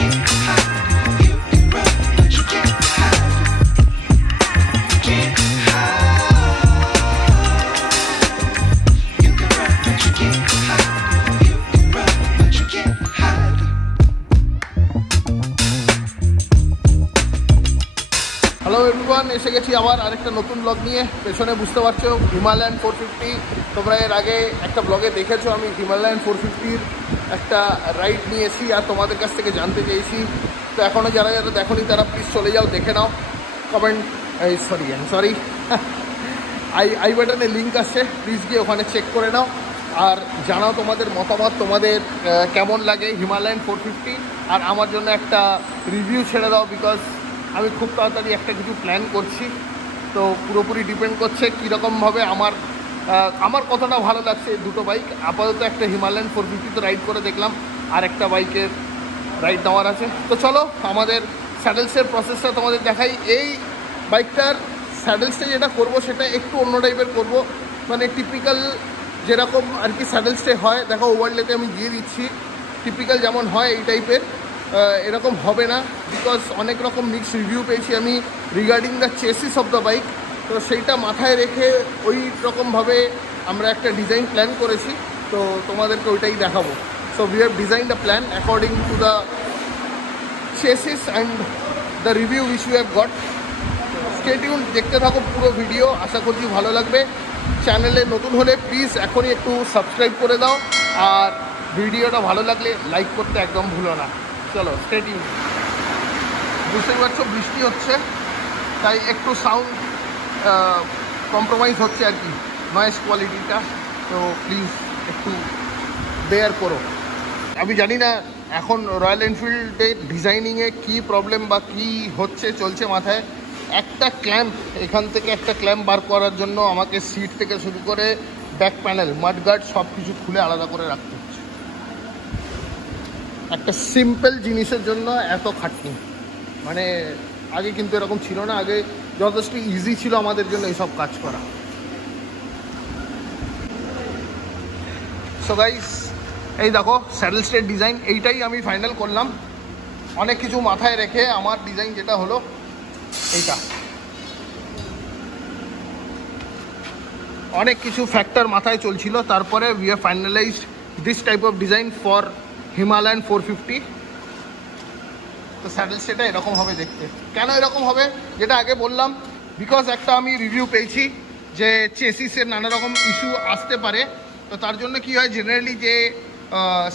Hello everyone, এসে গেছি আবার আরেকটা নতুন ব্লগ নিয়ে। পেছনে বুঝতে পারছো হিমালয়ান 450। তোমরা এর আগে একটা ব্লগে দেখেছো আমি হিমালয়ান 450-র একটা রাইড নিয়েছি আর তোমাদের কাছ থেকে জানতে চেয়েছি। তো এখনও যারা যারা দেখোনি তারা প্লিজ চলে যাও, দেখে নাও। কমেন্ট সরি আই বাটনে লিঙ্ক আসছে, প্লিজ গিয়ে ওখানে চেক করে নাও আর জানাও তোমাদের মতামত, তোমাদের কেমন লাগে হিমালয়ান 450। আর আমার জন্য একটা রিভিউ ছেড়ে দাও, বিকজ আমি খুব তাড়াতাড়ি একটা কিছু প্ল্যান করছি। তো পুরোপুরি ডিপেন্ড করছে কীরকমভাবে আমার কতটা ভালো লাগছে দুটো বাইক। আপাতত একটা হিমালয়ান 450 তো রাইড করে দেখলাম, আর একটা বাইকের রাইড নেওয়ার আছে। তো চলো আমাদের স্যাডেলসের প্রসেসটা তোমাদের দেখাই। এই বাইকটার স্যাডেলসটা যেটা করব সেটা একটু অন্য টাইপের করব, মানে টিপিক্যাল যেরকম আর কি স্যাডেলসে হয়। দেখো ওভারলেতে আমি দিয়ে দিচ্ছি, টিপিক্যাল যেমন হয় এই টাইপের এরকম হবে না, বিকজ অনেক রকম মিক্স রিভিউ পেয়েছি আমি regarding the chassis of the bike. তো সেইটা মাথায় রেখে ওই রকমভাবে আমরা একটা ডিজাইন প্ল্যান করেছি, তো তোমাদেরকে ওইটাই দেখাবো। So we have design the plan according to the chassis and the review which you have got. Stay tune, দেখতে থাকো পুরো ভিডিও, আশা করছি ভালো লাগবে। চ্যানেলে নতুন হলে প্লিজ এখনই একটু সাবস্ক্রাইব করে দাও, আর ভিডিওটা ভালো লাগলে লাইক করতে একদম ভুলো না। চলো স্টে টিউন। বুঝতেই পারছো বৃষ্টি হচ্ছে, তাই একটু সাউন্ড কম্প্রোমাইজ হচ্ছে আর কি, নয়েজ কোয়ালিটিটা। তো প্লিজ একটু বেয়ার করো। আমি জানি না এখন রয়্যাল এনফিল্ডের ডিজাইনিংয়ে কী প্রবলেম বা কী চলছে মাথায়। একটা ক্ল্যাম্প, এখান থেকে একটা ক্ল্যাম্প বার করার জন্য আমাকে সিট থেকে শুরু করে ব্যাক প্যানেল, মাডগার্ড সব কিছু খুলে আলাদা করে রাখতে হচ্ছে। একটা সিম্পল জিনিসের জন্য এত খাটনি, মানে আগে কিন্তু এরকম ছিল না। আগে যথেষ্ট ইজি ছিল আমাদের জন্য এইসব কাজ করা। সো গাইস, এই দেখো স্যাডেলসের ডিজাইন, এইটাই আমি ফাইনাল করলাম। অনেক কিছু মাথায় রেখে আমার ডিজাইন যেটা হলো এইটা, অনেক কিছু ফ্যাক্টর মাথায় চলছিল, তারপরে we have finalised this type of design for Himalayan 450। তো স্যাডেল সেটা এরকম হবে দেখতে। কেন এরকম হবে যেটা আগে বললাম, বিকজ একটা আমি রিভিউ পেয়েছি যে চেসিসের নানা রকম ইস্যু আসতে পারে। তো তার জন্য কি হয়, জেনারেলি যে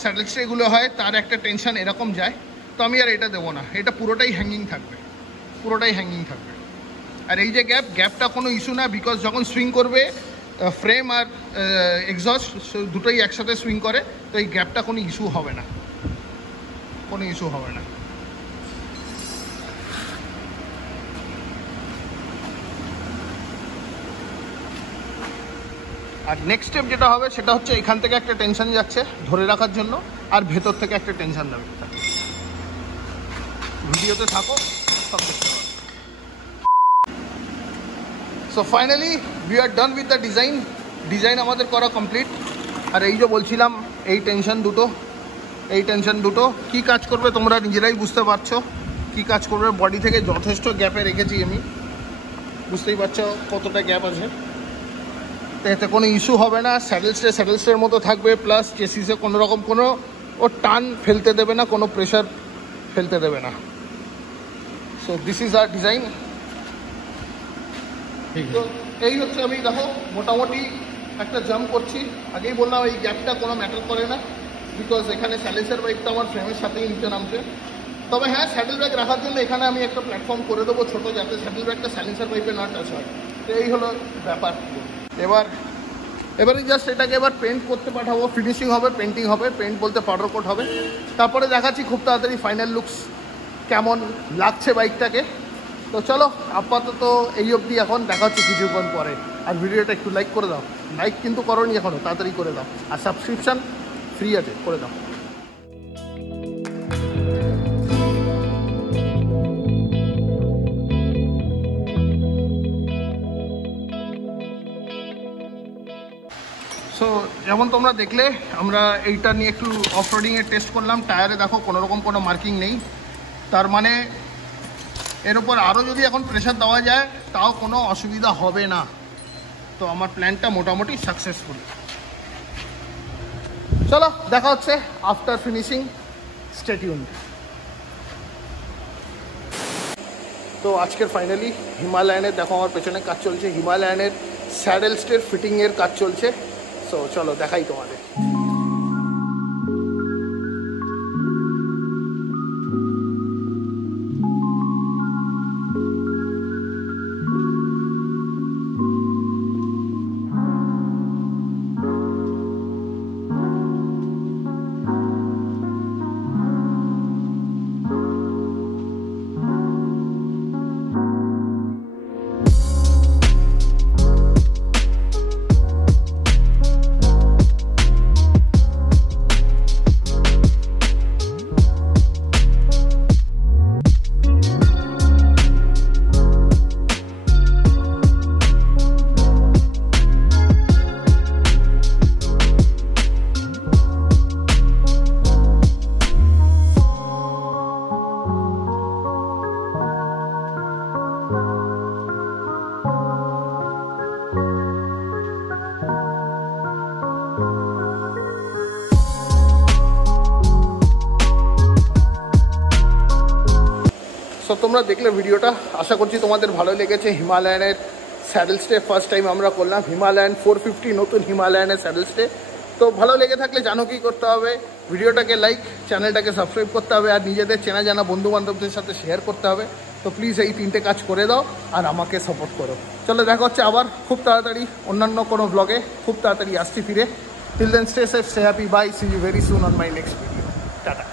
স্যাডেল স্টেগুলো হয় তার একটা টেনশন এরকম যায়। তো আমি আর এটা দেবো না, এটা পুরোটাই হ্যাঙ্গিং থাকবে, পুরোটাই হ্যাঙ্গিং থাকবে। আর এই যে গ্যাপটা কোনো ইস্যু না, বিকজ যখন সুইং করবে ফ্রেম আর এক্সস্ট দুটোই একসাথে সুইং করে, তো এই গ্যাপটা কোনো ইস্যু হবে না, কোনো ইস্যু হবে না। আর নেক্সট স্টেপ যেটা হবে সেটা হচ্ছে এখান থেকে একটা টেনশন যাচ্ছে ধরে রাখার জন্য, আর ভেতর থেকে একটা টেনশন যাবে। ভিডিওতে থাকো, সব দেখতে পাবো। So finally we are done with the design আমাদের করা কমপ্লিট। আর এই যে বলছিলাম এই টেনশন দুটো কী কাজ করবে তোমরা নিজেরাই বুঝতে পারছো কী কাজ করবে। বডি থেকে যথেষ্ট গ্যাপে রেখেছি আমি, বুঝতেই পারছো কতটা গ্যাপ আছে। তো এতে কোনো ইস্যু হবে না, স্যাডেলসের মতো থাকবে, প্লাস চেসিসে কোনো রকম কোনো টান ফেলতে দেবে না, কোনো প্রেশার ফেলতে দেবে না। So this is our design. তো এই হচ্ছে, আমি দেখো মোটামুটি একটা জাম্প করছি। আগেই বললাম এই গ্যাপটা কোনো ম্যাটার করে না, বিকজ এখানে স্যাডেলসের বাইকটা আমার ফ্রেমের সাথেই নিচে নামছে। তবে হ্যাঁ, স্যাডেল ব্যাগ রাখার জন্য এখানে আমি একটা প্ল্যাটফর্ম করে দেবো ছোটো, যাতে স্যাডেল ব্যাগটা সাইলেন্সার পাইপে না টাচ হয়। তো এই হলো ব্যাপার। এবারে জাস্ট এটাকে এবার পেন্ট করতে পাঠাবো, ফিনিশিং হবে, পেন্টিং হবে। পেন্ট বলতে পাউডার কোট হবে। তারপরে দেখাচ্ছি খুব তাড়াতাড়ি ফাইনাল লুকস কেমন লাগছে বাইকটাকে। তো চলো আপাতত এই অবধি, এখন দেখা হচ্ছে কিছুক্ষণ পরে। আর ভিডিওটা একটু লাইক করে দাও, লাইক কিন্তু করোনি এখনও, তাড়াতাড়ি করে দাও। আর সাবস্ক্রিপশান ফ্রি আছে, করে দাও। সো যেমন তোমরা দেখলে আমরা এইটা নিয়ে একটু অফ রোডিংয়ের টেস্ট করলাম। টায়ারে দেখো কোনোরকম কোনো মার্কিং নেই, তার মানে এর উপর আরও যদি এখন প্রেশার দেওয়া যায় তাও কোনো অসুবিধা হবে না। তো আমার প্ল্যানটা মোটামুটি সাকসেসফুল। চলো দেখা হচ্ছে আফটার ফিনিশিং, স্টে টিউনড। তো আজকের ফাইনালি হিমালয়ানের দেখো আমার পেছনে কাজ চলছে, হিমালয়ানের স্যাডেল স্টের ফিটিংয়ের কাজ চলছে। সো চলো দেখাই তোমাদের। সো তোমরা দেখলে ভিডিওটা, আশা করছি তোমাদের ভালো লেগেছে। হিমালয়ানের স্যাডেল স্টে ফার্স্ট টাইম আমরা করলাম, হিমালয়ান 450 নতুন হিমালয়ানের স্যাডেল স্টে। তো ভালো লেগে থাকলে জানো কী করতে হবে, ভিডিওটাকে লাইক, চ্যানেলটাকে সাবস্ক্রাইব করতে হবে, আর নিজেদের চেনা জানা বন্ধুবান্ধবদের সাথে শেয়ার করতে হবে। তো প্লিজ এই 3টে কাজ করে দাও আর আমাকে সাপোর্ট করো। চলো দেখা হচ্ছে আবার খুব তাড়াতাড়ি অন্যান্য কোনো ব্লগে, খুব তাড়াতাড়ি আসছি ফিরে। Till then stay safe, stay happy, bye, see you very soon on my next video. Tata.